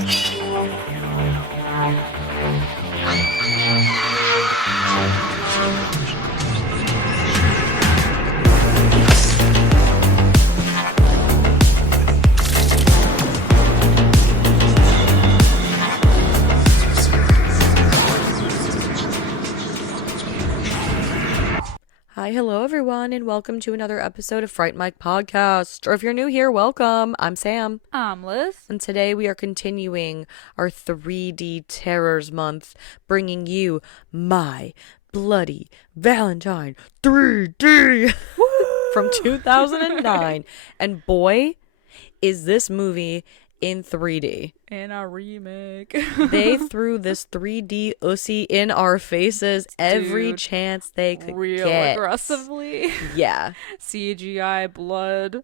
Hi, hello everyone, and welcome to another episode of Fright Mic podcast. Or if you're new here, welcome. I'm Sam. I'm Liz. And today we are continuing our 3D Terrors Month, bringing you My Bloody Valentine 3D from 2009. And boy, is this movie in 3D. In a remake. They threw this 3D ussy in our faces every chance they could real get. aggressively. Yeah. CGI blood.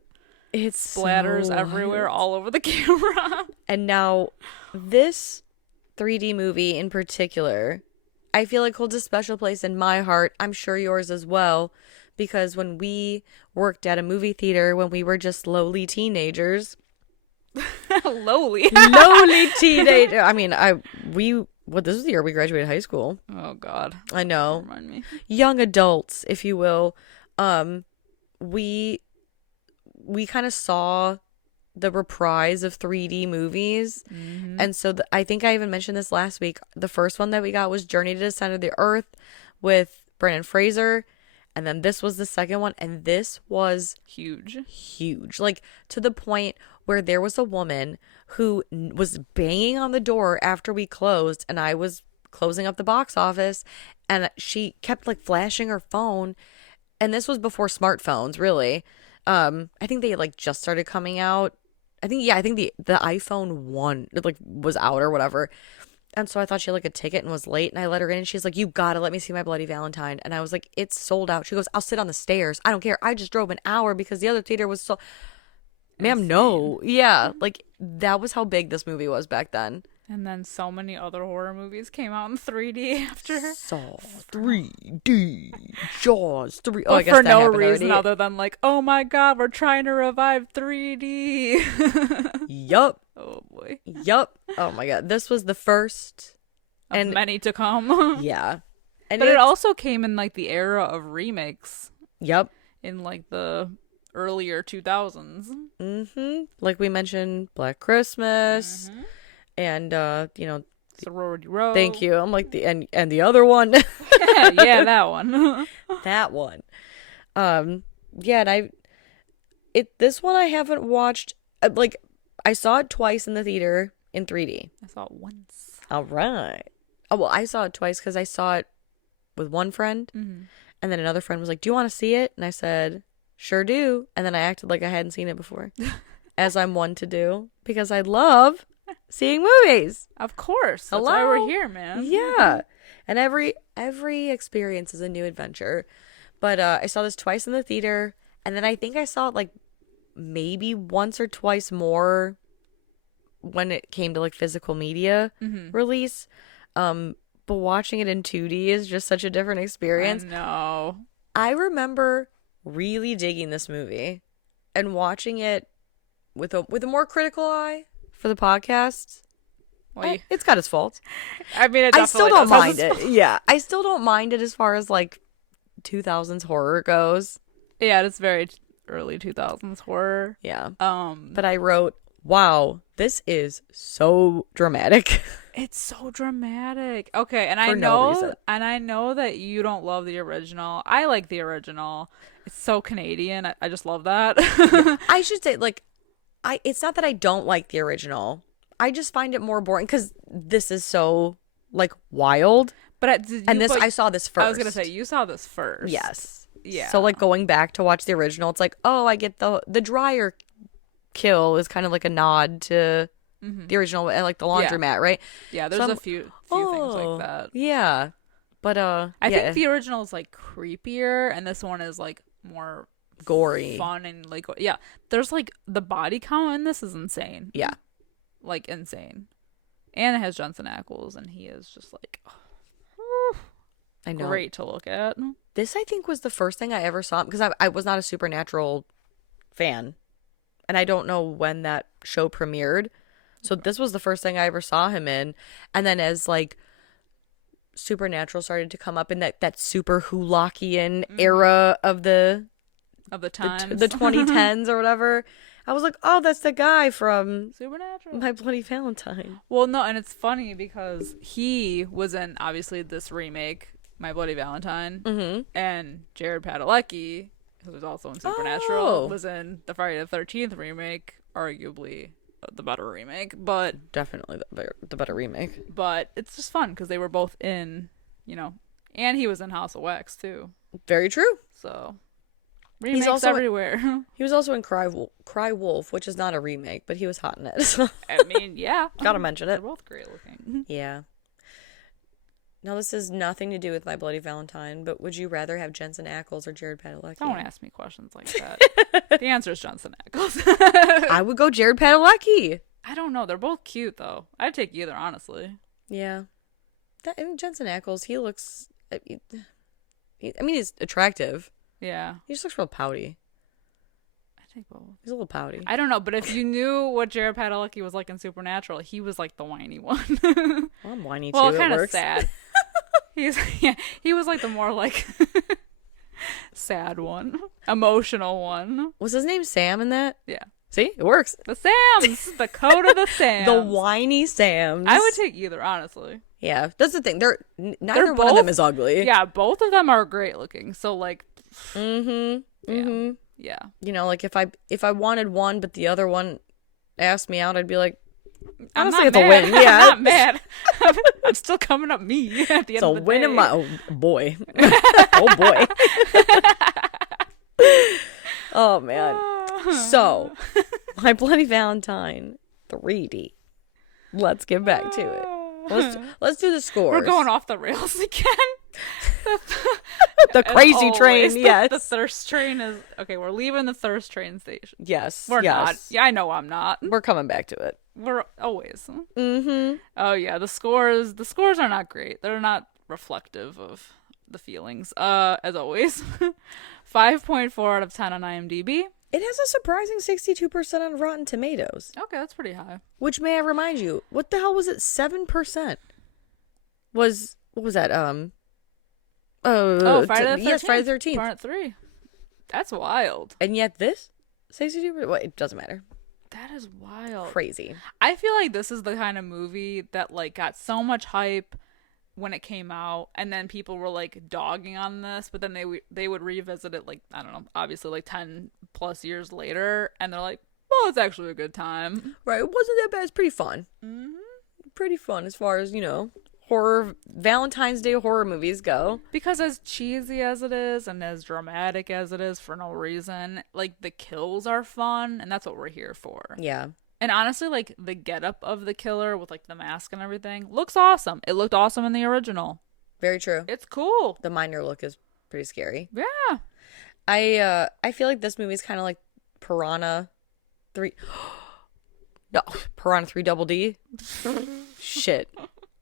It splatters everywhere all over the camera. And now this 3D movie in particular, I feel like holds a special place in my heart. I'm sure yours as well. Because when we worked at a movie theater when we were just lowly teenagers. Lowly Teenager. I mean, this was the year we graduated high school. Oh God. I know. Remind me. Young adults, if you will. We kind of saw the reprise of 3D movies. Mm-hmm. And so I think I even mentioned this last week. The first one that we got was Journey to the Center of the Earth with Brendan Fraser. And then this was the second one. And this was huge. Like to the point where there was a woman who was banging on the door after we closed. And I was closing up the box office. And she kept like flashing her phone. And this was before smartphones, really. I think they like just started coming out. I think the iPhone 1 like was out or whatever. And so I thought she had like a ticket and was late, and I let her in and she's like, "You gotta let me see My Bloody Valentine." And I was like, "It's sold out." She goes, "I'll sit on the stairs. I don't care. I just drove an hour because the other theater was so." Ma'am, no. Yeah, like that was how big this movie was back then. And then so many other horror movies came out in 3D after. Saw 3D, Jaws 3. Oh, I guess for no reason other than like, oh my God, we're trying to revive 3D. Yup. Oh boy. Yup. Oh my God, this was the first, and many to come. Yeah, and but it also came in like the era of remakes. Yep. In like the earlier 2000s. Mm-hmm. Like we mentioned, Black Christmas. Mm-hmm. And Sorority Row. Thank you. I'm like and the other one. Yeah, that one. That one. Yeah, and this one I haven't watched. Like I saw it twice in the theater in 3D. I saw it once. All right. Oh well, I saw it twice because I saw it with one friend, and then another friend was like, "Do you want to see it?" And I said, "Sure do." And then I acted like I hadn't seen it before, as I'm one to do, because I love seeing movies. Of course. That's Hello? why we're here, man. Yeah. And every experience is a new adventure. But I saw this twice in the theater, and then I think I saw it like maybe once or twice more when it came to like physical media release. But watching it in 2D is just such a different experience. No. I remember really digging this movie and watching it with a more critical eye for the podcast. Well, it's got its faults. I mean, I still don't mind it. Yeah, I still don't mind it as far as like 2000s horror goes. Yeah, it's very early 2000s horror. Yeah. But I wrote, "Wow, this is so dramatic." It's so dramatic. Okay, and I know that you don't love the original. I like the original. It's so Canadian. I just love that. Yeah. I should say like it's not that I don't like the original. I just find it more boring because this is so like wild. But I saw this first. I was gonna say you saw this first. Yes. Yeah. So like going back to watch the original, it's like, oh, I get the dryer kill is kind of like a nod to the original, like the laundromat, right? Yeah. There's a few things like that. Yeah. But I think the original is like creepier, and this one is like more gory, fun, and like there's like the body count in this is insane. Yeah, like insane, and it has Jensen Ackles, and he is just like, I know, great to look at. This I think was the first thing I ever saw because I was not a Supernatural fan, and I don't know when that show premiered. So this was the first thing I ever saw him in. And then as like Supernatural started to come up in that super Hulockian era of the times. the 2010s or whatever, I was like, oh, that's the guy from Supernatural. My Bloody Valentine. Well, no, and it's funny because he was in obviously this remake, My Bloody Valentine, and Jared Padalecki, who was also in Supernatural, was in the Friday the 13th remake, arguably the better remake, but Definitely the better remake. but it's just fun because they were both in, and he was in House of Wax too. Very true. So remakes also everywhere. He was also in Cry Wolf, which is not a remake, but he was hot in it. So. I mean, yeah, Gotta mention they're it. both great looking. Yeah. Now, this has nothing to do with My Bloody Valentine, but would you rather have Jensen Ackles or Jared Padalecki? Don't ask me questions like that. The answer is Jensen Ackles. I would go Jared Padalecki. I don't know. They're both cute, though. I'd take either, honestly. Yeah. I mean, Jensen Ackles, he looks... I mean, he's attractive. Yeah. He just looks real pouty. I'd take both. He's a little pouty. I don't know, but if you knew what Jared Padalecki was like in Supernatural, he was like the whiny one. Well, I'm whiny too. Well, it kind of works. sad. He was like the more like sad one, emotional one. Was his name Sam in that? Yeah. See? It works. The Sams, the code of the Sams. The whiny Sams. I would take either, honestly. Yeah, that's the thing. Neither one of them is ugly. Yeah, both of them are great looking. So like, yeah. yeah. You know, like if I wanted one, but the other one asked me out, I'd be like, I'm honestly, not it's mad. a win. Yeah, I'm not mad. I'm still coming up me at the it's end a of the win day. in my boy. Oh boy. Oh man. So, My Bloody Valentine 3D. Let's get back to it. Let's do the scores. We're going off the rails again. The crazy Always. train. Yes. The thirst train is okay. We're leaving the thirst train station. Yes. We're yes. not. Yeah, I know I'm not. We're coming back to it. We're always. Mm-hmm. Oh yeah, the scores are not great. They're not reflective of the feelings. As always. 5.4 out of 10 on IMDb. It has a surprising 62% on Rotten Tomatoes. Okay, that's pretty high. Which, may I remind you, what the hell was it? 7% what was that? Friday the 13th. Yes, Friday the 13th. Part 3. That's wild. And yet this 62%. Well, it doesn't matter. That is wild. Crazy. I feel like this is the kind of movie that like got so much hype when it came out, and then people were like dogging on this, but then they would revisit it like, I don't know, obviously like 10 plus years later, and they're like, well, it's actually a good time. Right. It wasn't that bad. It's pretty fun. Mm-hmm. Pretty fun as far as, horror, Valentine's Day horror movies go. Because as cheesy as it is and as dramatic as it is for no reason, like the kills are fun, and that's what we're here for. Yeah. And honestly, like the getup of the killer with like the mask and everything looks awesome. It looked awesome in the original. Very true. It's cool. The minor look is pretty scary. Yeah. I feel like this movie's kind of like Piranha 3. No, Piranha 3 Double D. Shit.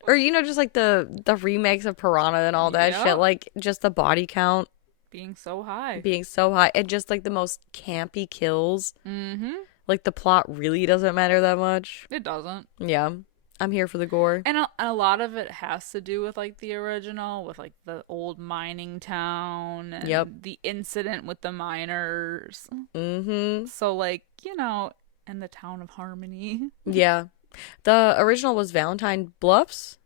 Or just like the remakes of Piranha and all that Yeah. shit. Like just the body count Being so high. being so high, and just like the most campy kills. Mm-hmm. Like the plot really doesn't matter that much. It doesn't. Yeah, I'm here for the gore. And a lot of it has to do with like the original, with like the old mining town and Yep. the incident with the miners. Mm-hmm. So like, and the town of Harmony. Yeah, the original was Valentine Bluffs.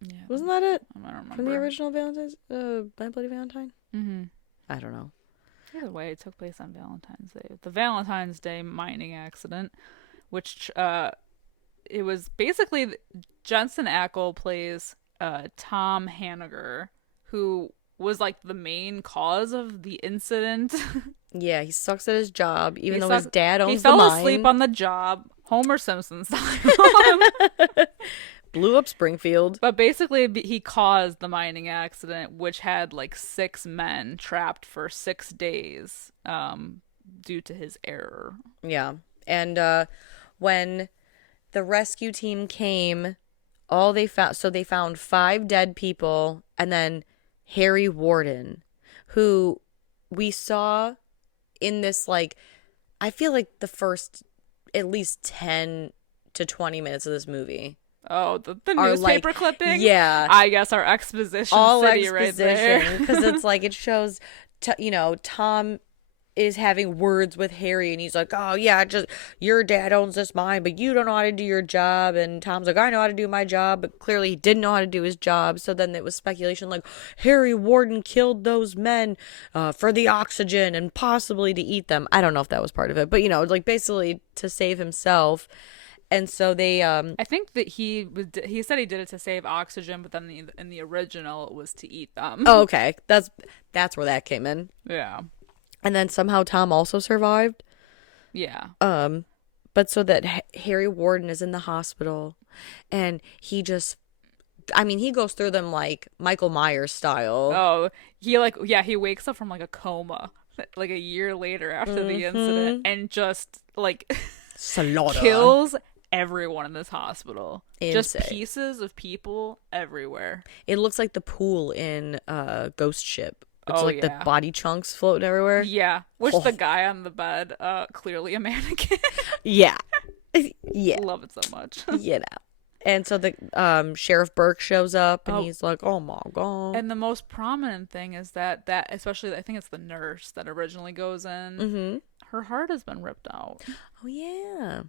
Yeah. Wasn't that it? I don't remember. From the original Valentine's, My Bloody Valentine? Mm-hmm. I don't know. Either way, it took place on Valentine's Day. The Valentine's Day mining accident, which it was basically Jensen Ackles plays Tom Haniger, who was like the main cause of the incident. Yeah, he sucks at his job, even though sucks- his dad owns He the fell mine. asleep on the job, Homer Simpson style. Blew up Springfield. But basically, he caused the mining accident, which had like 6 men trapped for 6 days due to his error. Yeah. And when the rescue team came, they found 5 dead people, and then Harry Warden, who we saw in this, like, I feel like the first at least 10 to 20 minutes of this movie Oh, the are newspaper like, clippings? yeah, I guess our exposition all city right there. exposition, because it's like it shows, Tom is having words with Harry, and he's like, "Oh yeah, just your dad owns this mine, but you don't know how to do your job." And Tom's like, "I know how to do my job," but clearly he didn't know how to do his job. So then it was speculation like Harry Warden killed those men for the oxygen and possibly to eat them. I don't know if that was part of it, but like basically to save himself. And so they I think that he said he did it to save oxygen, but then in the original it was to eat them. oh, okay, that's where that came in. Yeah. And then somehow Tom also survived. Yeah. But so that Harry Warden is in the hospital, and he goes through them like Michael Myers style. Oh, he wakes up from like a coma like a year later after the incident and just like Slaughter. kills everyone in this hospital. Just Insane. pieces of people everywhere. It looks like the pool in Ghost Ship. It's like yeah. the body chunks floating everywhere. Yeah, which Oh. the guy on the bed, clearly a mannequin. Yeah. Yeah. Love it so much. And so the Sheriff Burke shows up, and he's like, "Oh my god!" And the most prominent thing is that especially I think it's the nurse that originally goes in. Mm-hmm. Her heart has been ripped out. Oh yeah.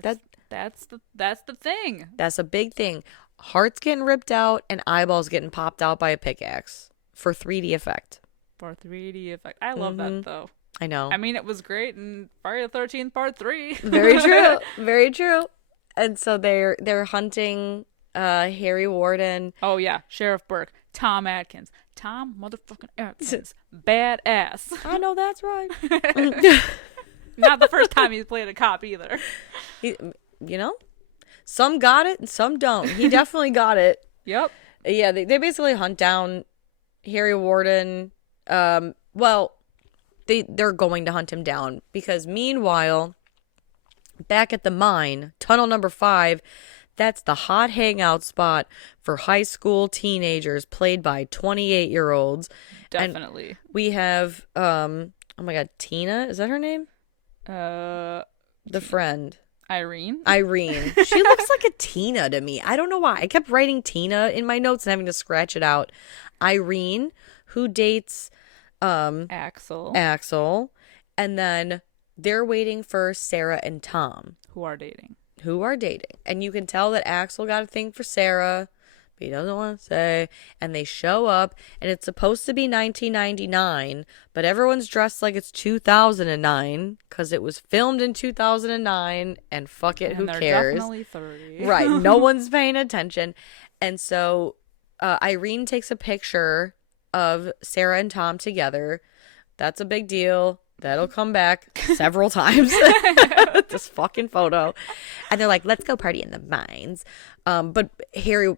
That's the thing. That's a big thing. Heart's getting ripped out, and eyeballs getting popped out by a pickaxe for 3D effect. For 3D effect. I love that though. I know. I mean, it was great in Friday the 13th Part 3. Very true. Very true. And so they're hunting Harry Warden. Oh yeah, Sheriff Burke, Tom Atkins, Tom motherfucking Atkins, badass. I know that's right. Not the first time he's played a cop either. He, some got it and some don't. He definitely got it. Yep. Yeah, they basically hunt down Harry Warden. Well, they're going to hunt him down because meanwhile, back at the mine, tunnel number 5, that's the hot hangout spot for high school teenagers played by 28-year-olds. Definitely. And we have oh my god, Tina, is that her name? The friend. Irene. She looks like a Tina to me. I don't know why. I kept writing Tina in my notes and having to scratch it out. Irene, who dates Axel, and then they're waiting for Sarah and Tom, who are dating. And you can tell that Axel got a thing for Sarah, but he doesn't want to say. And they show up, and it's supposed to be 1999, but everyone's dressed like it's 2009 because it was filmed in 2009. And fuck it, And who they're cares? Definitely 30. Right, no one's paying attention. And so Irene takes a picture of Sarah and Tom together. That's a big deal. That'll come back several times. This fucking photo. And they're like, let's go party in the mines. But Harry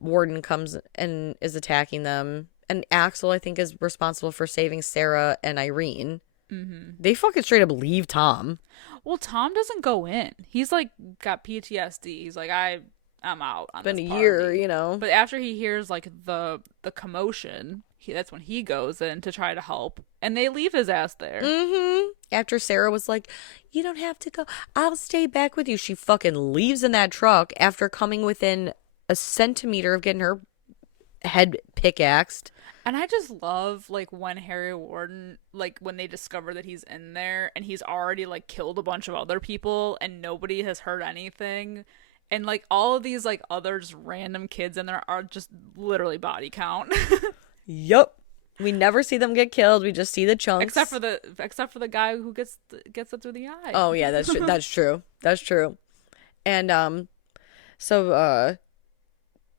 Warden comes and is attacking them. And Axel, I think, is responsible for saving Sarah and Irene. Mm-hmm. They fucking straight up leave Tom. Well, Tom doesn't go in. He's like got PTSD. He's like, I'm out on Been this a party. year, But after he hears like the commotion, that's when he goes in to try to help, and they leave his ass there. Mm-hmm. After Sarah was like, you don't have to go, I'll stay back with you. She fucking leaves in that truck after coming within a centimeter of getting her head pickaxed. And I just love like when Harry Warden, like when they discover that he's in there and he's already like killed a bunch of other people and nobody has heard anything. And like all of these like other just random kids in there are just literally body count. Yup. We never see them get killed. We just see the chunks. Except for the guy who gets it through the eye. Oh yeah, that's true. That's true. That's true. And so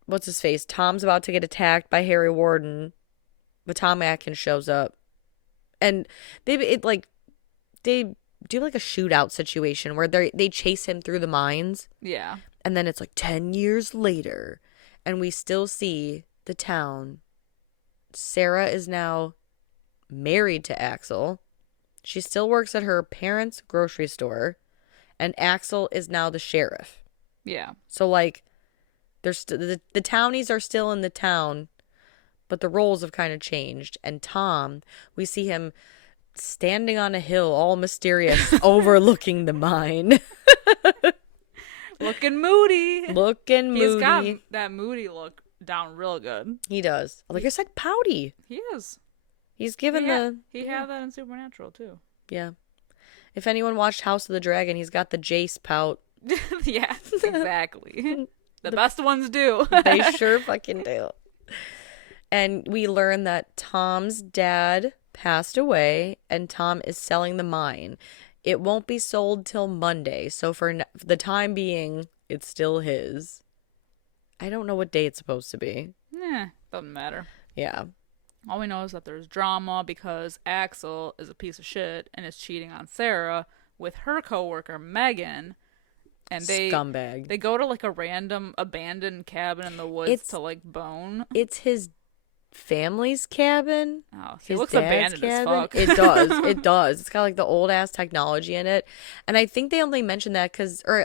what's his face? Tom's about to get attacked by Harry Warden, but Tom Atkins shows up, and they do like a shootout situation where they chase him through the mines. Yeah. And then it's like 10 years later, and we still see the town. Sarah is now married to Axel. She still works at her parents' grocery store, and Axel is now the sheriff. Yeah. So like, there's the townies are still in the town, but the roles have kind of changed. And Tom, we see him standing on a hill, all mysterious, overlooking the mine. Looking moody. Looking moody. He's got that moody look down real good. He does. Like I said, pouty. He is. He's given He had that in Supernatural too. Yeah. If anyone watched House of the Dragon, he's got the Jace pout. Yeah, exactly. The best ones do. They sure fucking do. And we learn that Tom's dad passed away and Tom is selling the mine. It won't be sold till Monday. So for the time being, it's still his. I don't know what day it's supposed to be. Doesn't matter. Yeah. All we know is that there's drama because Axel is a piece of shit and is cheating on Sarah with her coworker Megan. And Scumbag. They go to like a random abandoned cabin in the woods to like bone. It's his family's cabin. Oh, he looks abandoned as fuck. It does. It does. It's got like the old ass technology in it. And I think they only mention that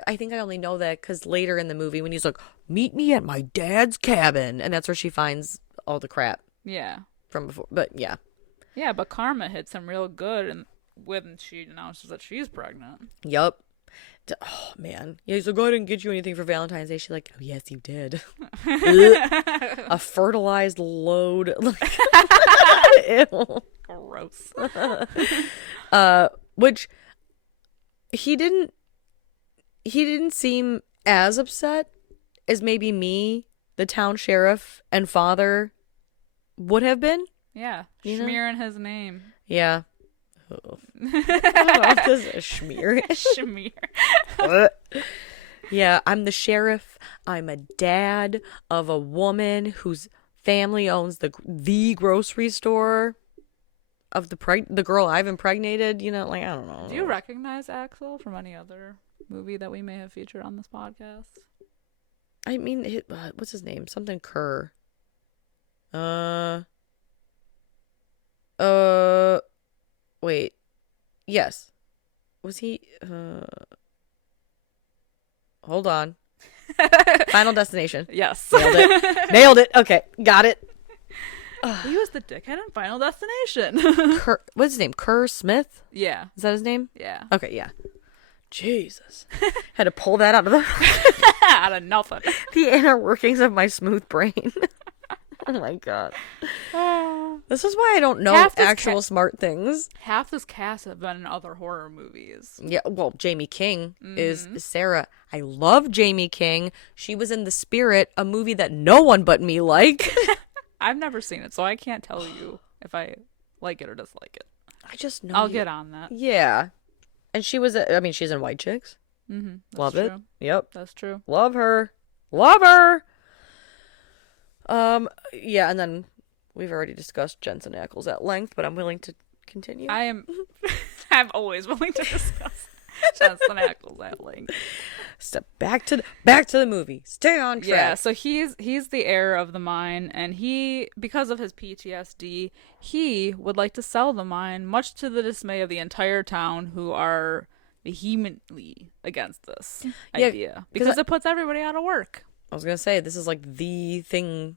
I think I only know that because later in the movie when he's like, meet me at my dad's cabin. And that's where she finds all the crap. Yeah. From before. But yeah. Yeah, but karma hits him real good and when she announces that she's pregnant. Yup. Oh, man. Yeah, he's like, oh, I didn't get you anything for Valentine's Day. She's like, oh, yes, you did. A fertilized load. Ew. Gross. Which he didn't seem as upset as maybe me, the town sheriff, and father would have been. Yeah. Smearing his name. Yeah. Oh. I don't know if this is a schmear. Schmear. Yeah, I'm the sheriff. I'm a dad of a woman whose family owns the grocery store of the girl I've impregnated. You know, like, I don't know. Do you recognize Axel from any other movie that we may have featured on this podcast? I mean, what's his name? Something Kerr. Wait. Yes. Was he Hold on. Final Destination. Yes. Nailed it. Nailed it. Okay. Got it. He was the dickhead in Final Destination. What's his name? Kerr Smith? Yeah. Is that his name? Yeah. Okay, yeah. Jesus. Had to pull that out of out of nothing. The inner workings of my smooth brain. Oh my god. This is why I don't know actual smart things. Half this cast have been in other horror movies. Yeah, well, Jamie King is Sarah. I love Jamie King. She was in The Spirit, a movie that no one but me like. I've never seen it, so I can't tell you if I like it or dislike it. I just know I'll get on that. Yeah. And she was, she's in White Chicks. Mm-hmm. Love it. Yep. That's true. Love her. Love her. Yeah, and then we've already discussed Jensen Ackles at length, but I'm willing to continue. I'm always willing to discuss Jensen Ackles at length. Step back to the movie. Stay on track. Yeah, so he's the heir of the mine, and he, because of his PTSD, he would like to sell the mine, much to the dismay of the entire town, who are vehemently against this idea because it puts everybody out of work. I was gonna say, this is like the thing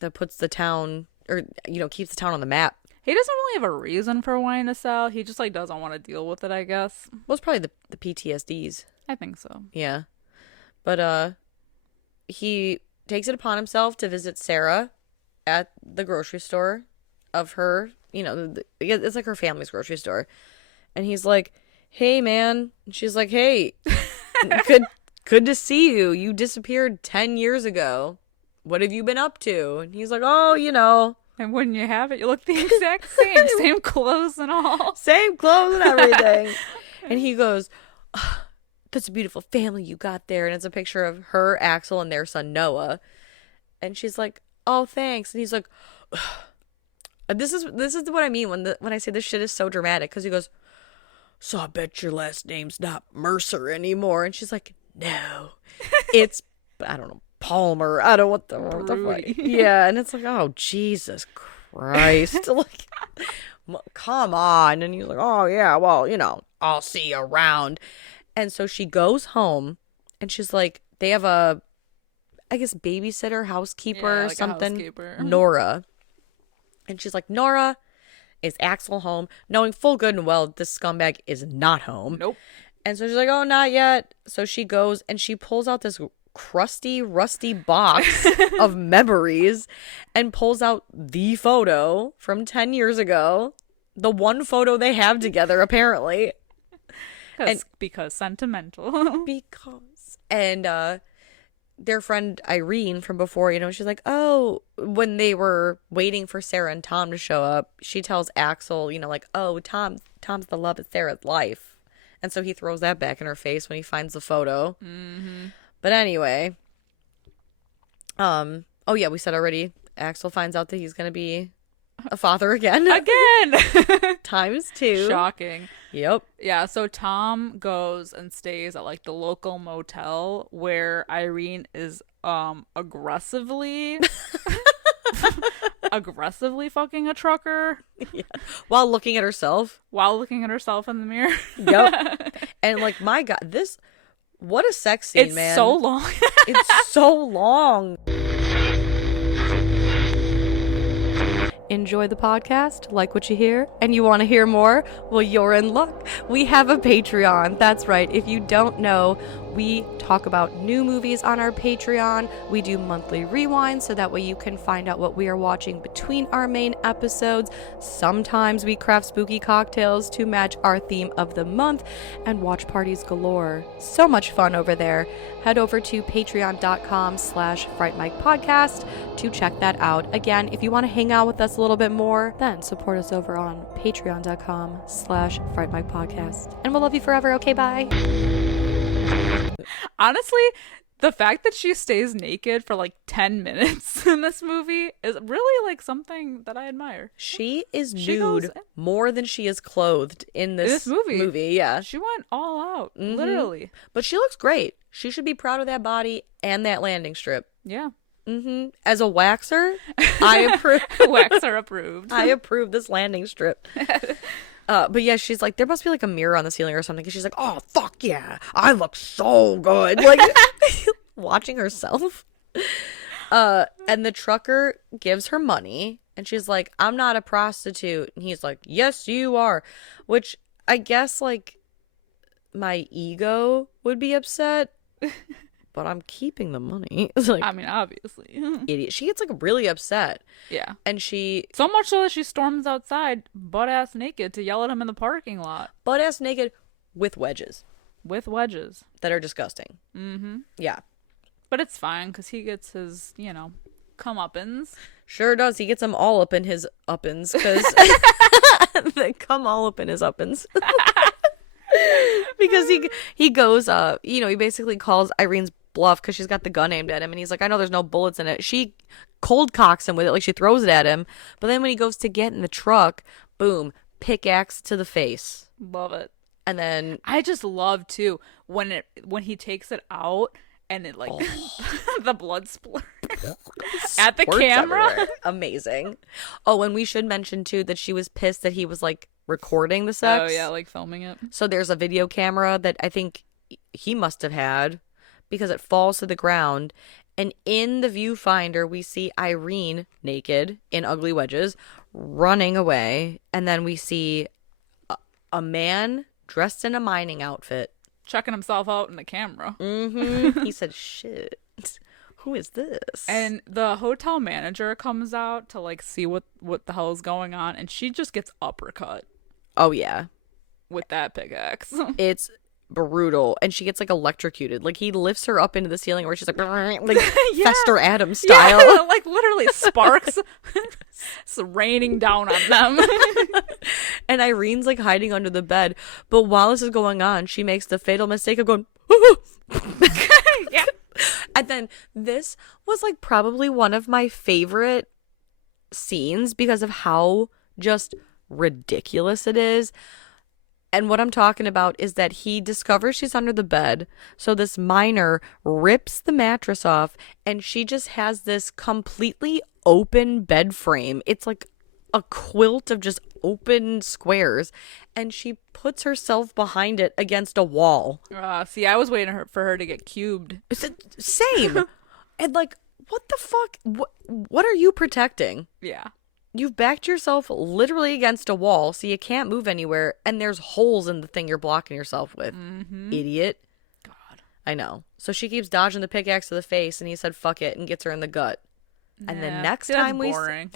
that puts the town, or keeps the town on the map. He doesn't really have a reason for wanting to sell. He just like doesn't want to deal with it, I guess. Well, it's probably the PTSDs. I think so. Yeah. But he takes it upon himself to visit Sarah at the grocery store of her, it's like her family's grocery store. And he's like, "Hey, man." And she's like, "Hey, good to see you. You disappeared 10 years ago. What have you been up to?" And he's like, "Oh, And wouldn't you have it, you look the exact same. Same clothes and all. Same clothes and everything." And he goes, "That's a beautiful family you got there." And it's a picture of her, Axel, and their son, Noah. And she's like, "Oh, thanks." And he's like, this is what I mean when I say this shit is so dramatic. Because he goes, "So I bet your last name's not Mercer anymore." And she's like, "No, it's, I don't know, Palmer. I don't know what the fuck." Yeah, and it's like, oh, Jesus Christ. Like, come on. And he's like, "Oh, yeah, well, I'll see you around." And so she goes home, and she's like, they have a, I guess, babysitter, housekeeper, like something. A housekeeper. Nora. And she's like, "Nora, is Axel home?" Knowing full good and well this scumbag is not home. Nope. And so she's like, oh, not yet. So she goes and she pulls out this crusty, rusty box of memories and pulls out the photo from 10 years ago. The one photo they have together, apparently. Because sentimental. Because. And their friend Irene from before, she's like, oh, when they were waiting for Sarah and Tom to show up, she tells Axel, like, oh, Tom's the love of Sarah's life. And so he throws that back in her face when he finds the photo. Mm-hmm. But anyway, oh yeah, we said already, Axel finds out that he's going to be a father again. Again! Times 2. Shocking. Yep. Yeah, so Tom goes and stays at like the local motel where Irene is aggressively fucking a trucker. Yeah. While looking at herself in the mirror. Yep. And like, my God, what a sex scene, it's man. It's so long. It's so long. Enjoy the podcast, like what you hear, and you want to hear more? Well, you're in luck. We have a Patreon. That's right. If you don't know, we talk about new movies on our Patreon. We do monthly rewinds so that way you can find out what we are watching between our main episodes. Sometimes we craft spooky cocktails to match our theme of the month, and watch parties galore. So much fun over there. Head over to patreon.com/Fright Mic podcast to check that out. Again, if you want to hang out with us a little bit more, then support us over on patreon.com/Fright Mic podcast. And we'll love you forever. Okay, bye. Honestly, the fact that she stays naked for like 10 minutes in this movie is really like something that I admire. She is nude more than she is clothed in this movie. Yeah. She went all out, literally. But she looks great. She should be proud of that body and that landing strip. Yeah. As a waxer, I approve. Waxer approved. I approve this landing strip. But yeah, she's like, there must be like a mirror on the ceiling or something. Cause she's like, oh, fuck yeah. I look so good. Like, watching herself. And the trucker gives her money. And she's like, I'm not a prostitute. And he's like, yes, you are. Which I guess, like, my ego would be upset. But I'm keeping the money. It's like, I mean, obviously. Idiot. She gets like really upset. Yeah. And she... So much so that she storms outside butt-ass naked to yell at him in the parking lot. Butt-ass naked with wedges. With wedges. That are disgusting. Mm-hmm. Yeah. But it's fine because he gets his, comeuppance. Sure does. He gets them all up in his uppins. Because they come all up in his uppins. Because he goes, he basically calls Irene's bluff because she's got the gun aimed at him, and he's like, I know there's no bullets in it. She cold cocks him with it, like she throws it at him, but then when he goes to get in the truck, boom, pickaxe to the face. Love it. And then I just love too when he takes it out and it like the blood splurt at the camera. Everywhere. Amazing. Oh, and we should mention too that she was pissed that he was like recording the sex. Oh yeah, like filming it. So there's a video camera that I think he must have had, because it falls to the ground, and in the viewfinder we see Irene naked in ugly wedges running away, and then we see a man dressed in a mining outfit checking himself out in the camera. He said, shit, who is this? And the hotel manager comes out to like see what the hell is going on, and she just gets uppercut. Oh yeah, with that pickaxe. It's brutal, and she gets like electrocuted. Like, he lifts her up into the ceiling where she's like yeah. Fester Adams style. Yeah, like literally sparks it's raining down on them. And Irene's like hiding under the bed, but while this is going on, she makes the fatal mistake of going yeah. And then this was like probably one of my favorite scenes because of how just ridiculous it is. And what I'm talking about is that he discovers she's under the bed. So this miner rips the mattress off, and she just has this completely open bed frame. It's like a quilt of just open squares, and she puts herself behind it against a wall. See, I was waiting for her to get cubed. Same. And like, what the fuck? What are you protecting? Yeah. you've backed yourself literally against a wall so you can't move anywhere, and there's holes in the thing you're blocking yourself with. Mm-hmm. Idiot. God. I know. So she keeps dodging the pickaxe to the face, and he said fuck it and gets her in the gut. And the next See, that's time boring.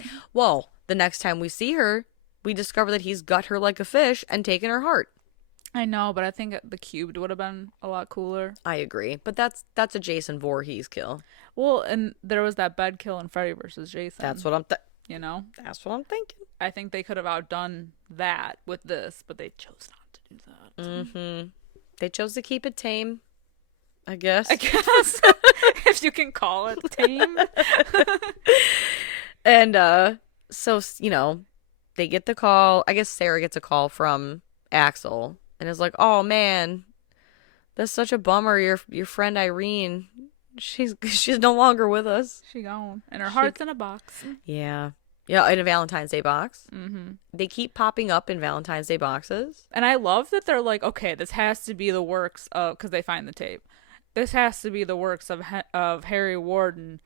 the next time we see her, we discover that he's gut her like a fish and taken her heart. I know, but I think the cubed would have been a lot cooler. I agree, but that's a Jason Voorhees kill. Well, and there was that bed kill in Freddy versus Jason. That's what I'm That's what I'm thinking. I think they could have outdone that with this, but they chose not to do that. Mm-hmm. They chose to keep it tame, I guess. If you can call it tame. And so they get the call. I guess Sarah gets a call from Axel and is like, "Oh man, that's such a bummer. Your friend Irene, she's no longer with us. She gone, and her heart's in a box." Yeah, in a Valentine's Day box. Mm-hmm. They keep popping up in Valentine's Day boxes. And I love that they're like, okay, this has to be the works of, because they find the tape. This has to be the works of Harry Warden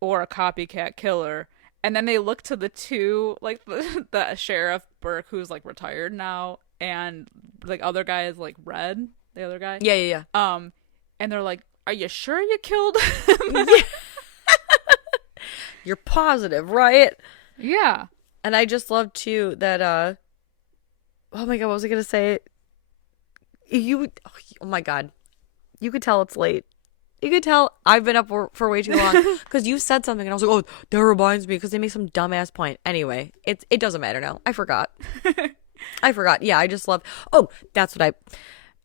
or a copycat killer. And then they look to the two, like the Sheriff Burke, who's like retired now, and like other guy is like Red, the other guy. Yeah. And they're like, "Are you sure you killed him?" You're positive, right? Yeah. And I just love too that oh my god, what was I gonna say? Oh my god. You could tell it's late. You could tell I've been up for way too long because you said something and I was like, oh, that reminds me, because they make some dumbass point. Anyway, it doesn't matter now. I forgot. Yeah, I just love. Oh, that's what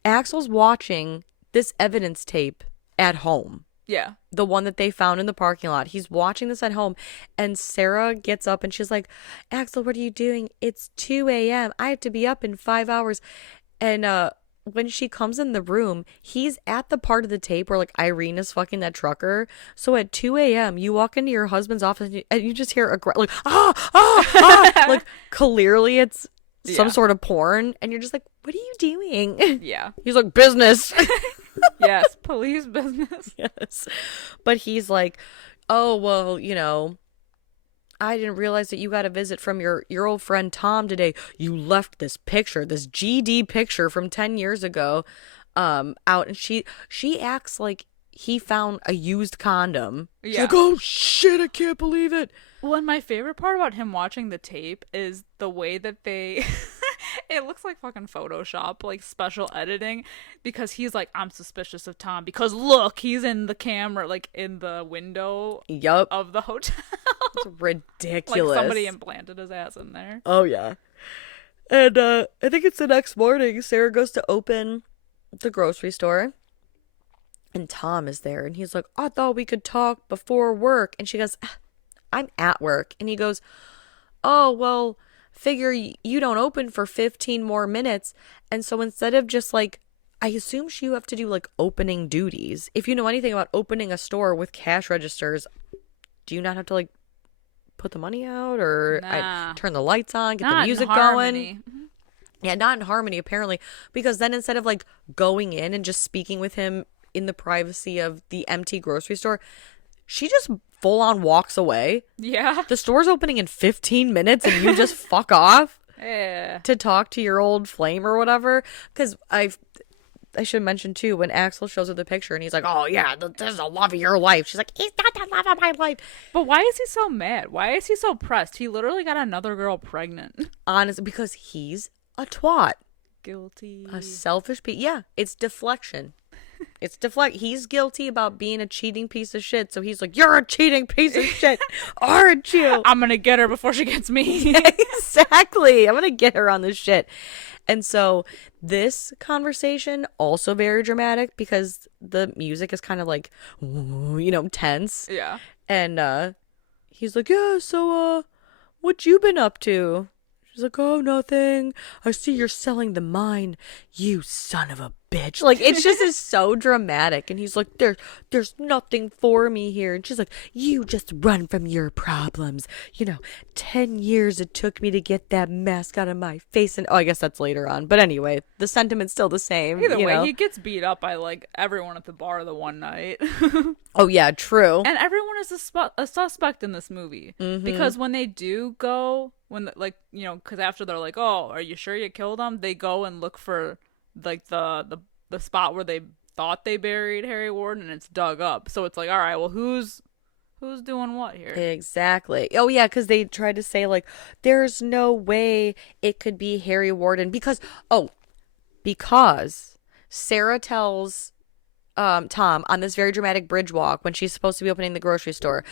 Axel's watching this evidence tape at home. Yeah. The one that they found in the parking lot. He's watching this at home, and Sarah gets up and she's like, Axel, what are you doing? It's 2 a.m. I have to be up in 5 hours. And when she comes in the room, he's at the part of the tape where like Irene is fucking that trucker. So at 2 a.m., you walk into your husband's office and you just hear like, like clearly it's some sort of porn. And you're just like, what are you doing? Yeah. He's like, business. Yes, police business. Yes. But he's like, oh, well, I didn't realize that you got a visit from your old friend Tom today. You left this picture, this GD picture from 10 years ago, out, and she acts like he found a used condom. She's like, oh shit, I can't believe it. Well, and my favorite part about him watching the tape is the way that they it looks like fucking Photoshop, like special editing, because he's like, I'm suspicious of Tom because look, he's in the camera, like in the window of the hotel. It's ridiculous. Like somebody implanted his ass in there. Oh yeah. And I think it's the next morning, Sarah goes to open the grocery store and Tom is there and he's like, I thought we could talk before work. And she goes, I'm at work. And he goes, oh, well, figure you don't open for 15 more minutes. And so instead of just like, I assume you have to do like opening duties. If you know anything about opening a store with cash registers, do you not have to like put the money out or turn the lights on, get the music going? Mm-hmm. Yeah, not in Harmony apparently, because then instead of like going in and just speaking with him in the privacy of the empty grocery store, she just full on walks away. Yeah. The store's opening in 15 minutes and you just fuck off to talk to your old flame or whatever. Because I should mention too, when Axel shows her the picture and he's like, oh yeah, this is the love of your life. She's like, he's not the love of my life. But why is he so mad? Why is he so pressed? He literally got another girl pregnant. Honestly, because he's a twat. Guilty. A selfish piece. Yeah, it's deflection. It's he's guilty about being a cheating piece of shit, so he's like, you're a cheating piece of shit, aren't you? I'm gonna get her before she gets me. Exactly. I'm gonna get her on this shit. And so this conversation also very dramatic because the music is kind of like, tense. Yeah. And he's like, yeah, so what you been up to? She's like, oh, nothing. I see you're selling the mine, you son of a bitch. Like, it's just is so dramatic. And he's like, there's nothing for me here. And she's like, you just run from your problems. 10 years it took me to get that mask out of my face. And I guess that's later on. But anyway, the sentiment's still the same. Either way, he gets beat up by like everyone at the bar the one night. Oh yeah, true. And everyone is a suspect in this movie. Because when they do go, because after they're like, oh, are you sure you killed him? They go and look for like the spot where they thought they buried Harry Warden, and it's dug up. So it's like, all right, well, who's doing what here? Exactly. Oh yeah, because they tried to say like, there's no way it could be Harry Warden because Sarah tells Tom on this very dramatic bridge walk when she's supposed to be opening the grocery store,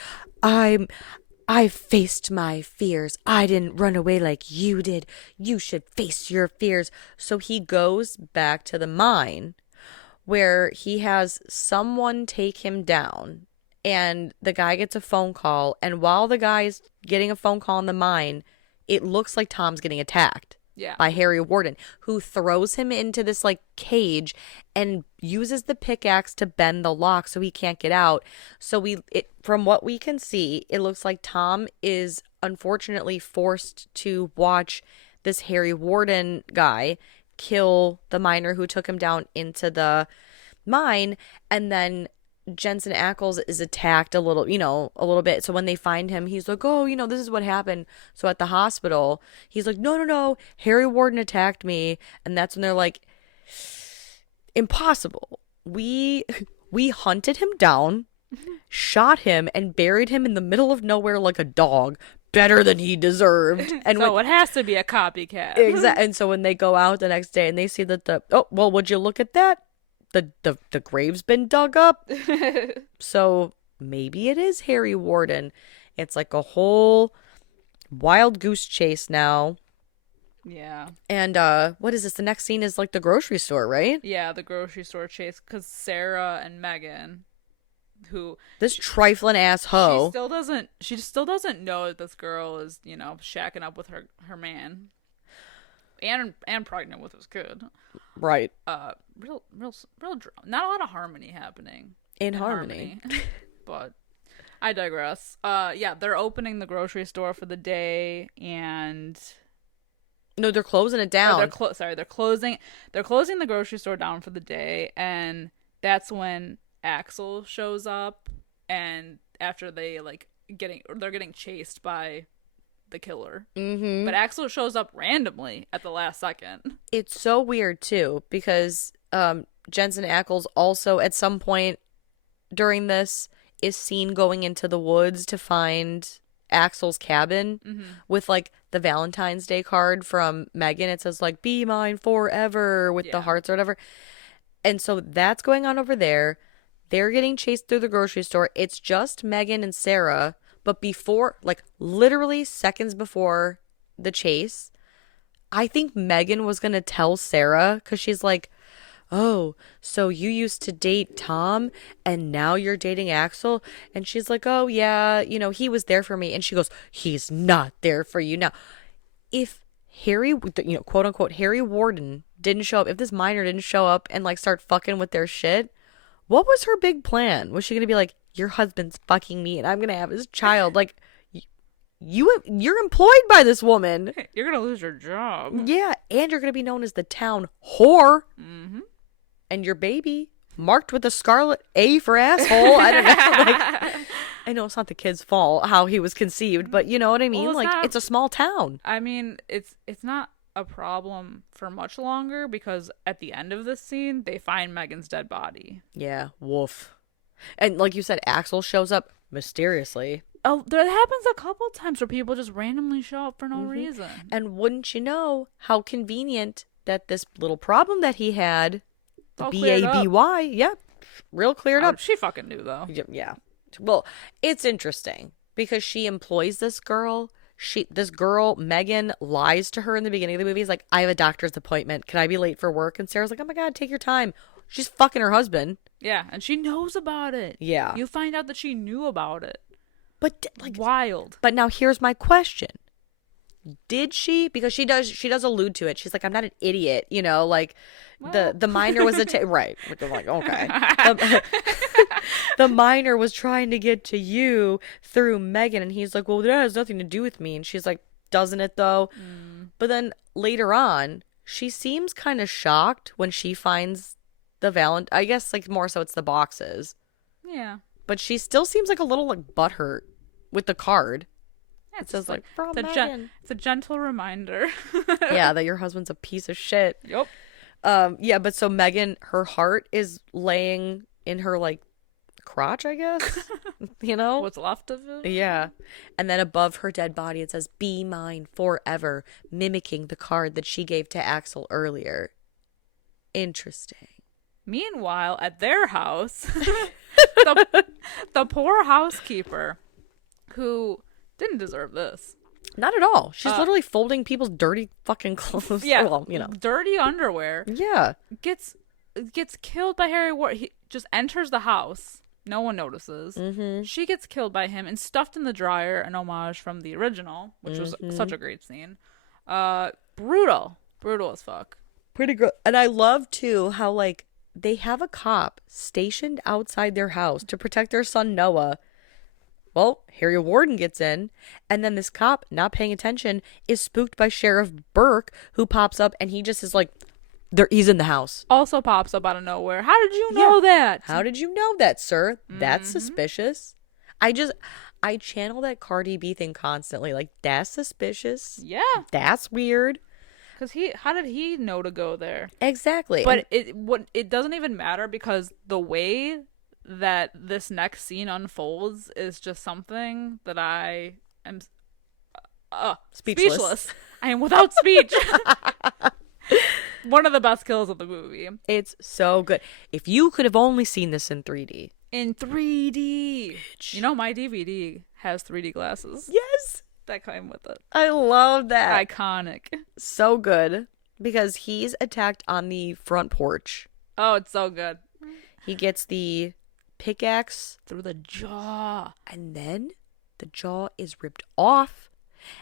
I faced my fears. I didn't run away like you did. You should face your fears. So he goes back to the mine where he has someone take him down, and the guy gets a phone call. And while the guy's getting a phone call in the mine, it looks like Tom's getting attacked. Yeah. By Harry Warden, who throws him into this like cage and uses the pickaxe to bend the lock so he can't get out. So from what we can see, it looks like Tom is unfortunately forced to watch this Harry Warden guy kill the miner who took him down into the mine, and then Jensen Ackles is attacked a little bit. So when they find him, he's like, oh, this is what happened. So at the hospital, he's like, no, Harry Warden attacked me. And that's when they're like, impossible. We hunted him down, shot him, and buried him in the middle of nowhere like a dog. Better than he deserved. And so it has to be a copycat. Exactly. And so when they go out the next day and they see that would you look at that? The grave's been dug up. So maybe it is Harry Warden. It's like a whole wild goose chase now. Yeah. And what is this? The next scene is like the grocery store, right? Yeah, the grocery store chase, because Sarah and Megan, this trifling ass hoe, she still doesn't know that this girl is, shacking up with her man. And pregnant with his kid. Right. Real not a lot of harmony happening. In harmony. But I digress. Yeah, they're opening the grocery store for the day, and no, they're closing it down. They're closing the grocery store down for the day, and that's when Axel shows up, and after they're getting chased by the killer. Mm-hmm. But Axel shows up randomly at the last second. It's so weird too, because Jensen Ackles also at some point during this is seen going into the woods to find Axel's cabin with like the Valentine's Day card from Megan. It says like, be mine forever with the hearts or whatever. And so that's going on over there. They're getting chased through the grocery store. It's just Megan and Sarah. But before, like literally seconds before the chase, I think Megan was going to tell Sarah, because she's like, oh, so you used to date Tom and now you're dating Axel? And she's like, oh yeah, he was there for me. And she goes, he's not there for you now. If Harry, quote unquote, Harry Warden didn't show up, if this miner didn't show up and like start fucking with their shit, what was her big plan? Was she going to be like, your husband's fucking me and I'm going to have his child? Like, you're employed by this woman. You're going to lose your job. Yeah, and you're going to be known as the town whore. Mm-hmm. And your baby marked with a scarlet A for asshole. I don't know. Like, I know it's not the kid's fault how he was conceived, but you know what I mean? Well, it's a small town. I mean, it's not a problem for much longer, because at the end of this scene, they find Megan's dead body. Yeah, woof. And like you said, Axel shows up mysteriously. Oh, that happens a couple times where people just randomly show up for no reason. And wouldn't you know how convenient that this little problem that he had, the B-A-B-Y, real cleared up. She fucking knew, though. Yeah. Well, it's interesting because she employs this girl. This girl, Megan, lies to her in the beginning of the movie. He's like, I have a doctor's appointment. Can I be late for work? And Sarah's like, oh my God, take your time. She's fucking her husband. Yeah, and she knows about it. Yeah. You find out that she knew about it. But like, wild. But now here's my question. did she? Because she does allude to it. She's like, I'm not an idiot, like Well. the minor was right. I'm like, okay. The, the minor was trying to get to you through Megan, and he's like, well, that has nothing to do with me. And she's like, doesn't it though? But then later on, she seems kind of shocked when she finds the Valentine. I guess like more so it's the boxes. Yeah. But she still seems like a little like butthurt with the card. Yeah, It says like from it's Megan. it's a gentle reminder. Yeah, that your husband's a piece of shit. Yep. Yeah, but so Megan, her heart is laying in her like crotch, I guess. What's left of it? Yeah. And then above her dead body it says, be mine forever, mimicking the card that she gave to Axel earlier. Interesting. Meanwhile, at their house, the poor housekeeper, who didn't deserve this. Not at all. She's literally folding people's dirty fucking clothes. Yeah, Well, dirty underwear. Yeah. Gets killed by Harry Ward. He just enters the house. No one notices. Mm-hmm. She gets killed by him and stuffed in the dryer, an homage from the original, which was such a great scene. Brutal as fuck. Pretty good. And I love too how like they have a cop stationed outside their house to protect their son Noah. Well, Harry Warden gets in, and then this cop, not paying attention, is spooked by Sheriff Burke, who pops up, and he just is like, he's in the house. Also pops up out of nowhere. How did you know that? How did you know that, sir? That's suspicious. I channel that Cardi B thing constantly. Like, that's suspicious. Yeah. That's weird. Because how did he know to go there? Exactly. But it doesn't even matter because the way that this next scene unfolds is just something that I am speechless. I am without speech. One of the best kills of the movie. It's so good. If you could have only seen this in 3D. In 3D. Bitch. My DVD has 3D glasses. Yes. That came with it. I love that. Iconic. So good. Because he's attacked on the front porch. Oh, it's so good. He gets the pickaxe through the jaw. And then the jaw is ripped off.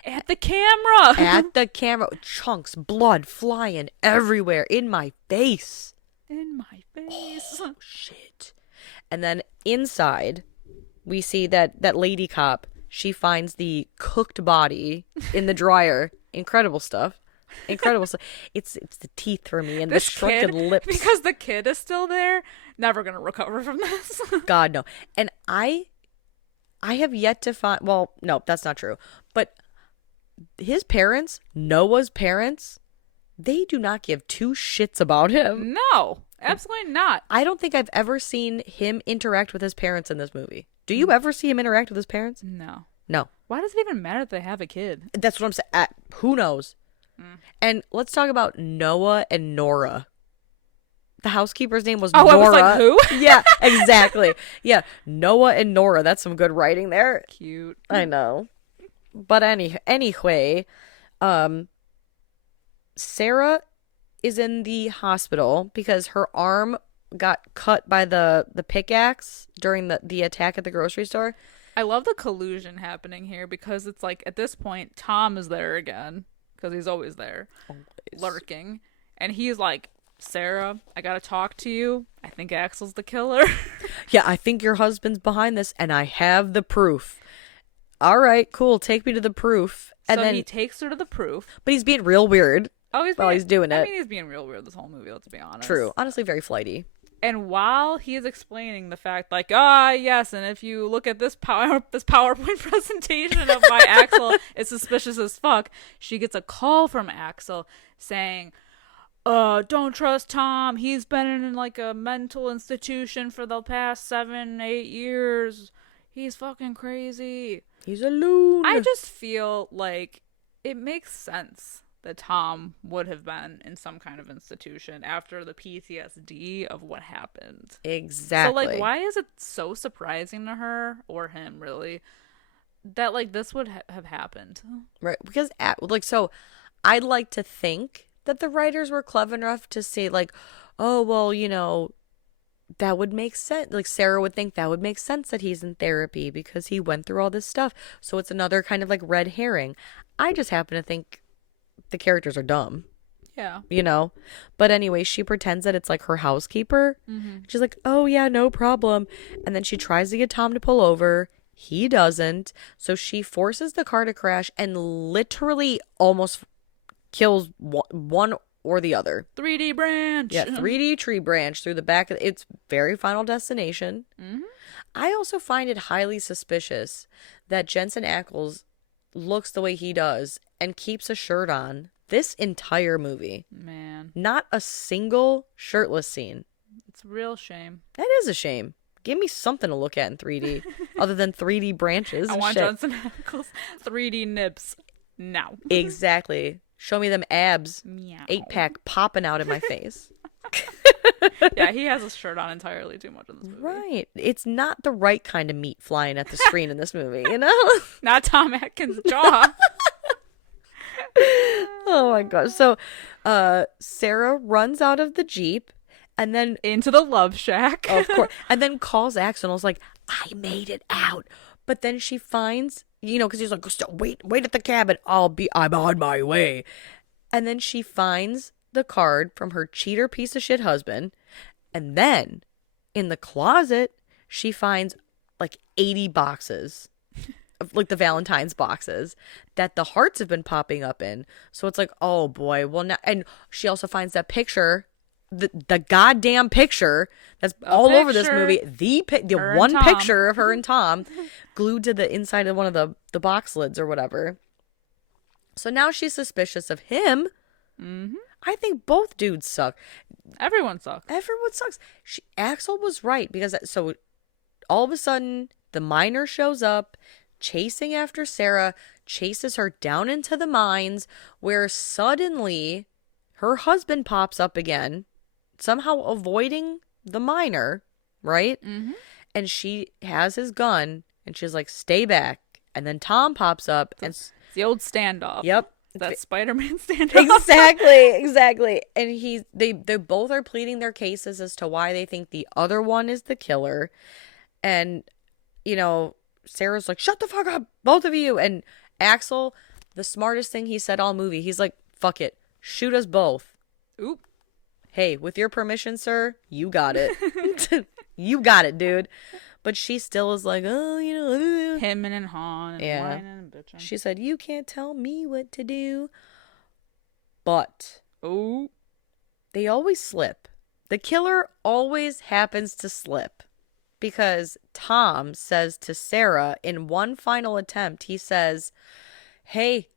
At the camera. At the camera. Chunks, blood flying everywhere. In my face. In my face. Oh, shit. And then inside, we see that lady cop. She finds the cooked body in the dryer. Incredible stuff. Incredible stuff. It's the teeth for me and the shrunken lips. Because the kid is still there. Never gonna recover from this. God, no. And I have yet to find. Well, no, that's not true. But his parents, Noah's parents, they do not give two shits about him. No, absolutely not. I don't think I've ever seen him interact with his parents in this movie. Do you ever see him interact with his parents? No. No. Why does it even matter if they have a kid? That's what I'm saying. Who knows? And let's talk about Noah and Nora. The housekeeper's name was Nora. I was like, who? Yeah, exactly. Yeah, Noah and Nora. That's some good writing there. Cute. I know. But anyway, Sarah is in the hospital because her arm got cut by the pickaxe during the attack at the grocery store. I love the collusion happening here because it's like at this point Tom is there again because he's always there, lurking, and he's like, Sarah, I gotta talk to you. I think Axel's the killer. Yeah, I think your husband's behind this, and I have the proof. All right, cool. Take me to the proof. And so then he takes her to the proof. But he's being real weird. Oh, he's doing it. I mean, he's being real weird this whole movie. Let's be honest. True. Honestly, very flighty. And while he is explaining the fact, like, yes, and if you look at this PowerPoint presentation of my Axel, it's suspicious as fuck, she gets a call from Axel saying, don't trust Tom. He's been in like a mental institution for the past 7-8 years. He's fucking crazy. He's a loon. I just feel like it makes sense that Tom would have been in some kind of institution after the PTSD of what happened. Exactly. So, like, why is it so surprising to her, or him, really, that, like, this would have happened? Right. Because, so, I'd like to think that the writers were clever enough to say, like, oh, well, that would make sense. Like, Sarah would think that would make sense that he's in therapy because he went through all this stuff. So it's another kind of like red herring. I just happen to think the characters are dumb, Yeah. you know? But anyway, she pretends that it's like her housekeeper. She's like, oh, yeah, no problem. And then she tries to get Tom to pull over. He doesn't. So she forces the car to crash and literally almost kills one or the other. 3D branch. Yeah, 3D tree branch through the back of it's very Final Destination. I also find it highly suspicious that Jensen Ackles looks the way he does and keeps a shirt on this entire movie. Man, Not a single shirtless scene. it's a real shame. That is a shame. Give me something to look at in 3D other than 3D branches. I and want shit. Jensen Ackles 3D nips now. Exactly. Show me them abs. Meow. 8-pack popping out in my face. Yeah, he has a shirt on entirely too much in this movie. Right. It's not the right kind of meat flying at the screen in this movie, you know? Not Tom Atkins' jaw. Oh my gosh. So Sarah runs out of the Jeep and then Into the love shack. of course and then calls Axel and was like, I made it out. But then she finds, you know, because he's like, wait at the cabin. I'm on my way. And then she finds the card from her cheater piece of shit husband. And then in the closet, she finds like 80 boxes of like the Valentine's boxes that the hearts have been popping up in. So it's like, oh boy. Well, now, and she also finds that picture, the goddamn picture that's all over this movie. The one picture of her and Tom glued to the inside of one of the box lids or whatever. So now she's suspicious of him. I think both dudes suck. Everyone sucks. Everyone sucks. Axel was right because so all of a sudden the miner shows up chasing after Sarah, chases her down into the mines where suddenly her husband pops up again, somehow avoiding the miner, right? And she has his gun and she's like, stay back. And then Tom pops up and It's the old standoff. yep. That Spider-Man standoff. Exactly. And they both are pleading their cases as to why they think the other one is the killer. And, you know, Sarah's like, shut the fuck up, both of you. And Axel, the smartest thing he said all movie, he's like, fuck it, shoot us both. Oop. Hey, with your permission, sir, you got it. You got it, dude. But she still is like, oh, you know. Hemming and hawing and Yeah. whining and bitching. She said, you can't tell me what to do. But Oh. they always slip. The killer always happens to slip. Because Tom says to Sarah in one final attempt, he says, hey,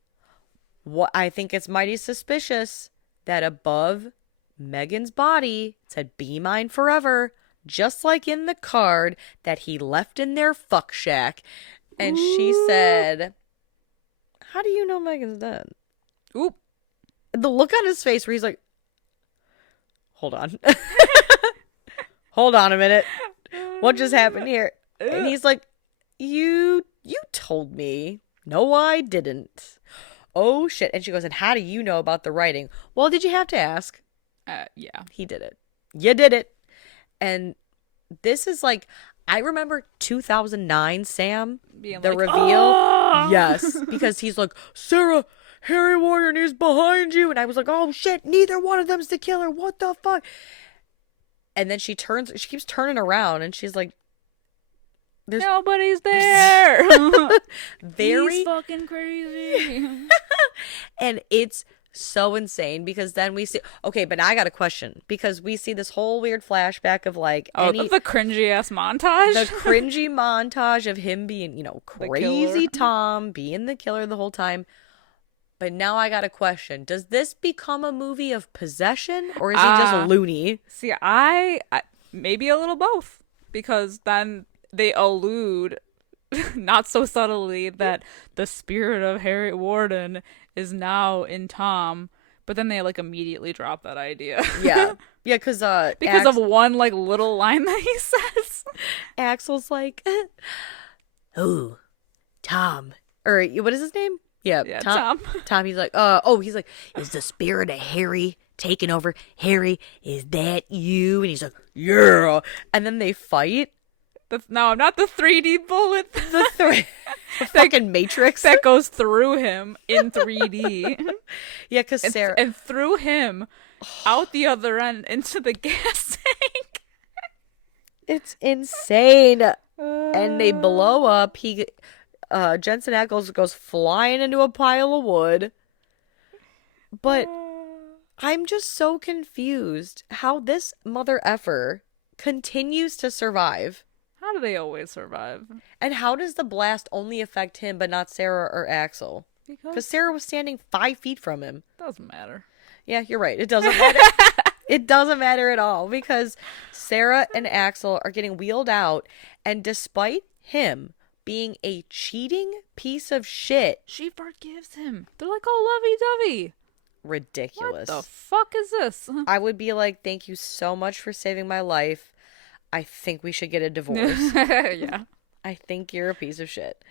I think it's mighty suspicious that above Megan's body it said, be mine forever, just like in the card that he left in their fuck shack. And she said, how do you know Megan's dead? Oop. The look on his face where he's like, hold on. Hold on a minute. What just happened here? And he's like, you told me. No, I didn't. Oh, shit. And she goes, and how do you know about the writing? Well, did you have to ask? Yeah. He did it. You did it. And this is like, I remember 2009, Sam, Being the like, reveal. "Oh!" Yes. Because he's like, Sarah, Harry Warden is behind you. And I was like, oh, shit, neither one of them's the killer. What the fuck? And then she keeps turning around and she's like, there's Nobody's there. very He's fucking crazy. and it's so insane because then we see, okay, but I got a question because we see this whole weird flashback of like The cringy ass montage. the cringy montage of him being, you know, crazy Tom being the killer the whole time. But now I got a question. Does this become a movie of possession or is he just loony? See, I maybe a little both because then they allude, not so subtly, that the spirit of Harriet Warden is now in Tom, but then they like immediately drop that idea. Yeah. Yeah, because of one like little line that he says. Axel's like, oh, Tom. Or what is his name? Yeah, Yeah, Tom. Tom. Tom, he's like, he's like, is the spirit of Harry taking over? Harry, is that you? And he's like, yeah. And then they fight. No, not the 3D bullet. The fucking Matrix. That goes through him in 3D. Yeah, because Sarah. And through him out the other end into the gas tank. It's insane. And they blow up. Jensen Ackles goes flying into a pile of wood. But I'm just so confused how this mother effer continues to survive. How do they always survive? And how does the blast only affect him but not Sarah or Axel? Because Sarah was standing 5 feet from him. Doesn't matter. Yeah, you're right. It doesn't matter. It doesn't matter at all because Sarah and Axel are getting wheeled out, and despite him being a cheating piece of shit, She forgives him. They're like all lovey-dovey. ridiculous. What the fuck is this? I would be like, thank you so much for saving my life. I think we should get a divorce. Yeah. I think you're a piece of shit.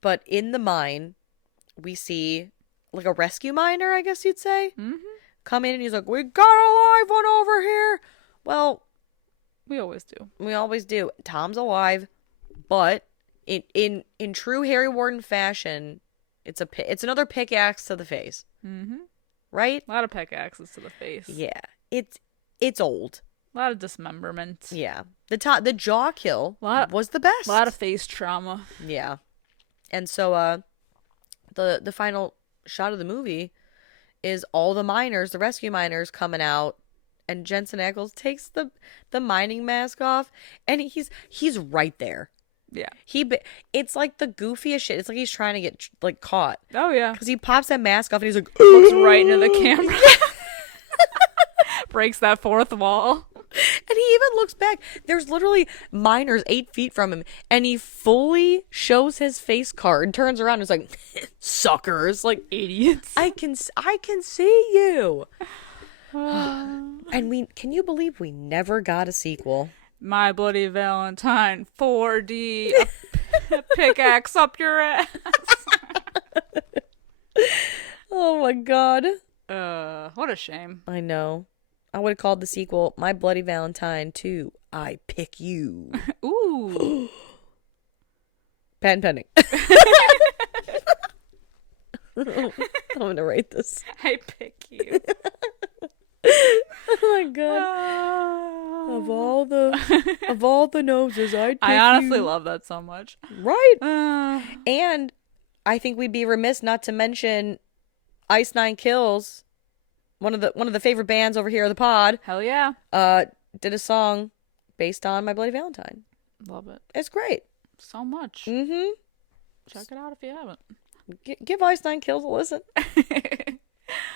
But in the mine, we see like a rescue miner, I guess you'd say, come in, and he's like, we got a live one over here. Well, We always do. we always do. Tom's alive, but in true Harry Warden fashion, it's another pickaxe to the face. Right? A lot of pickaxes to the face. Yeah. It's old. A lot of dismemberment. Yeah. The jaw kill was the best. A lot of face trauma. Yeah. And so the final shot of the movie is all the miners, the rescue miners coming out, and Jensen Ackles takes the mining mask off, and he's right there. Yeah. It's like the goofiest shit. It's like he's trying to get like caught. Oh yeah. Because he pops that mask off and he's like, Looks right into the camera. Breaks that fourth wall. And he even looks back. There's literally miners 8 feet from him, and he fully shows his face card, turns around, and is like, "Suckers, like Idiots." I can see you." And can you believe we never got a sequel? My Bloody Valentine 4D. A pickaxe up your ass. Oh my god. What a shame. I know. I would have called the sequel My Bloody Valentine 2, I Pick You. Ooh. Patent pending. I'm going to rate this. I pick you. Oh my god. Of all the noses, I'd pick I honestly you. love that so much. Right. And I think we'd be remiss not to mention Ice Nine Kills, one of the favorite bands over here of the pod. Hell yeah. Did a song based on My Bloody Valentine. Love it. It's great. So much. Mm-hmm. Check it out if you haven't. Give Ice Nine Kills a listen.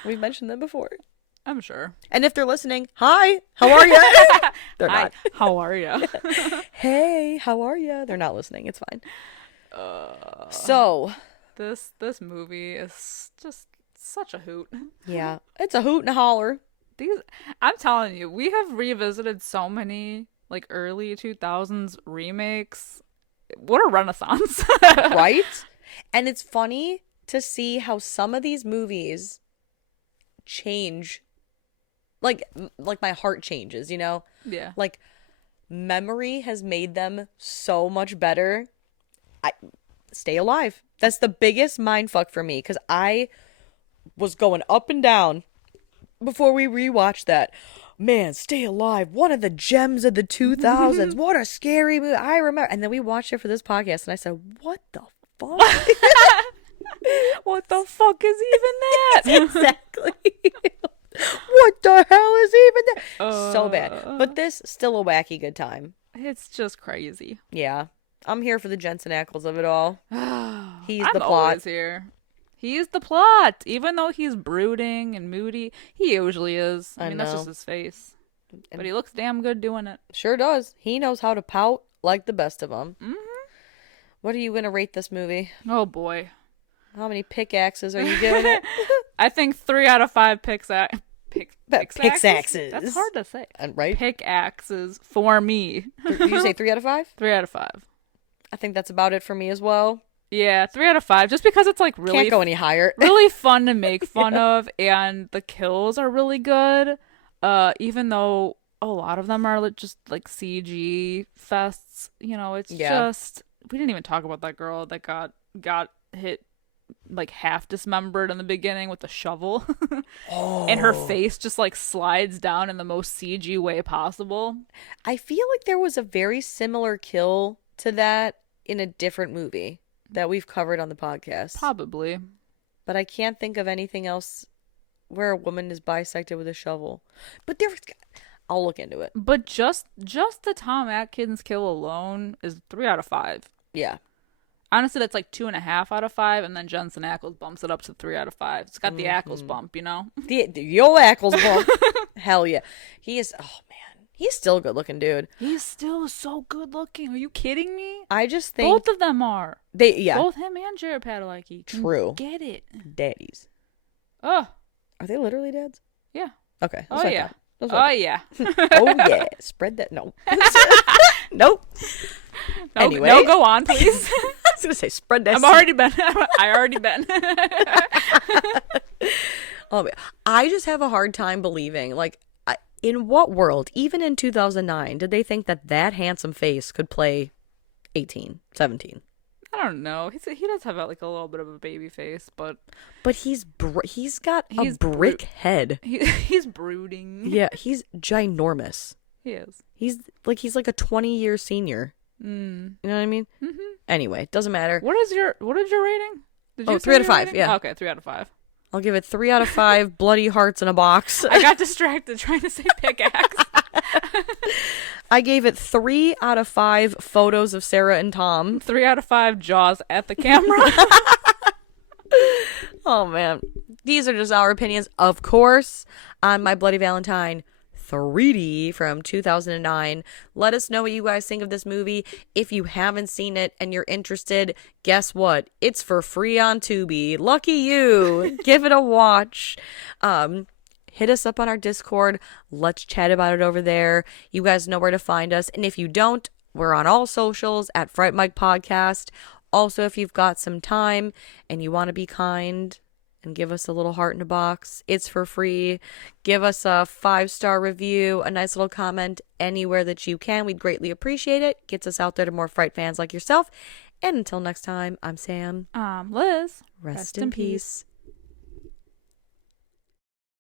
We've mentioned them before. I'm sure. And if they're listening, hi, how are you? They're Hi, not. how are you? Hey, how are you? They're not listening. It's fine. So this movie is just such a hoot. yeah, it's a hoot and a holler. I'm telling you, we have revisited so many like early 2000s remakes. What a renaissance. Right? And it's funny to see how some of these movies change. Like my heart changes, you know? Yeah. Like memory has made them so much better. Stay Alive. That's the biggest mindfuck for me because I was going up and down before we rewatched that. Man, Stay Alive, one of the gems of the 2000s. What a scary movie. I remember. And then we watched it for this podcast, and I said, what the fuck? What the fuck is even that? Exactly. What the hell is even that? So bad. But this, still a wacky good time. It's just crazy. Yeah. I'm here for the Jensen Ackles of it all. He's I'm the plot. always here. He's the plot. Even though he's brooding and moody, he usually is. I mean, that's know. just his face. But he looks damn good doing it. Sure does. He knows how to pout like the best of them. Mm-hmm. What are you going to rate this movie? Oh, boy. How many pickaxes are you giving it? I think 3 out of 5 pickaxes. Pickaxes. That's hard to say. Right? Pickaxes for me. Did you say 3 out of 5? 3 out of 5. I think that's about it for me as well. Yeah, 3 out of 5. Just because it's like really Can't go any higher. really fun to make fun of, and the kills are really good. Even though a lot of them are just like CG fests, it's Yeah. just we didn't even talk about that girl that got hit like half dismembered in the beginning with the shovel, and her Oh. face just like slides down in the most CG way possible. I feel like there was a very similar kill to that in a different movie that we've covered on the podcast. Probably. But I can't think of anything else where a woman is bisected with a shovel. But I'll look into it. But just the Tom Atkins kill alone is 3 out of 5. Yeah. Honestly, that's like 2.5 out of 5, and then Jensen Ackles bumps it up to 3 out of 5. It's got the Ackles bump, The Yo Ackles bump. Hell yeah. He is, oh man, he's still a good looking dude. He's still so good looking. Are you kidding me? I just think Both of them are. yeah. Both him and Jared Padalecki. True. Get it. Daddies. Oh, Are they literally dads? yeah. Okay. Oh, yeah. That's Oh, yeah. Oh yeah. Spread that. No. Nope. No, Anyway. no, go on, please. I was gonna say spread that. I already been. Oh, man. I just have a hard time believing, like, in what world, even in 2009, did they think that handsome face could play 18, 17? I don't know. He does have like a little bit of a baby face, but But he's got a brick head. he's brooding. Yeah, he's ginormous. He is. He's like a 20-year senior. Mm. You know what I mean? Mm-hmm. Anyway, doesn't matter. What is your rating? Did you say 3 out of your 5, rating? yeah. Okay, 3 out of 5. I'll give it 3 out of 5 bloody hearts in a box. I got distracted trying to say pickaxe. I gave it 3 out of 5 photos of Sarah and Tom. 3 out of 5 jaws at the camera. Oh man, these are just our opinions, of course, on My Bloody Valentine 3D from 2009. Let us know what you guys think of this movie. If you haven't seen it and you're interested, guess what? It's for free on Tubi. Lucky you. Give it a watch. Hit us up on our Discord. Let's chat about it over there. You guys know where to find us. And if you don't, we're on all socials at Fright Mic Podcast. Also, if you've got some time and you want to be kind and give us a little heart in a box, it's for free. Give us a 5-star review, a nice little comment anywhere that you can. We'd greatly appreciate it. Gets us out there to more Fright fans like yourself. And until next time, I'm Sam. Liz. Rest in peace.